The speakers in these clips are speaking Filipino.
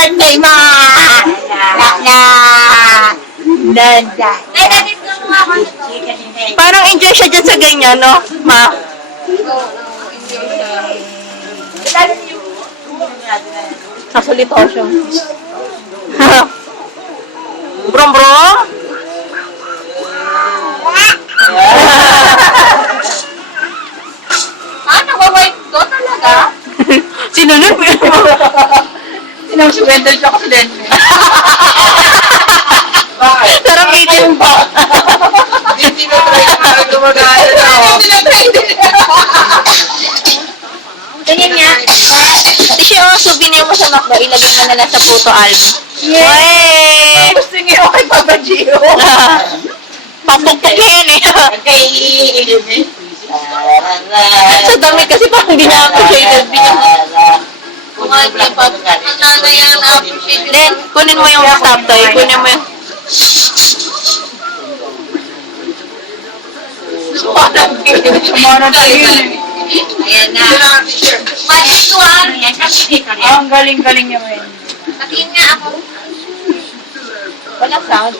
birthday mo! Nanda. Parang enjoy siya dyan sa ganyan, no? Ma. Sasalita siya. Brom brom? Nag-wipe ko talaga? Sinunod mo yun. Sinang si Wendell siya kasi din. Sarap itin pa. Hindi na try na gumagana na ako. Ganyan nga. Ate siya, souvenir mo sa McDo, ilagay mo na lang sa photo album. Yay! Gusto niyo kay Papa Gio. Papukpukin eh. Kay Sa dami kasi parang hindi niya appreciated. kung ano yung pag ang nanay yan na-appreciate Then, kunin mo yung stop toy. Kunin mo yung... Sumanang tingin. Ayan na. Matutuwa. Ayan, kasi dito rin. Ang galing-galing niya ngayon. Patingin nga ako. Walang sound.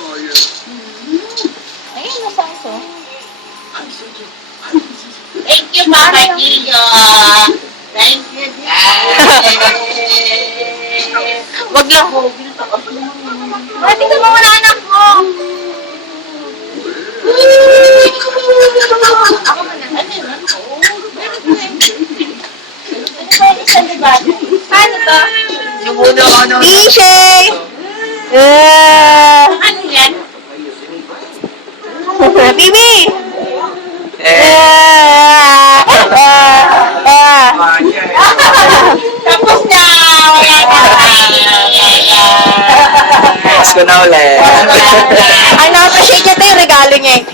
Ayun, na sound to. Thank you, Papa Gio. Thank you. Wag lang. Dito mo muna anak mo. Ako muna. Paano to? Yung muna ano. DJ! Ano yan? Bibi! Tapos na. Wala na. Pasko na ulit. Ay, na-appreciate niya ito yung regalo niya eh.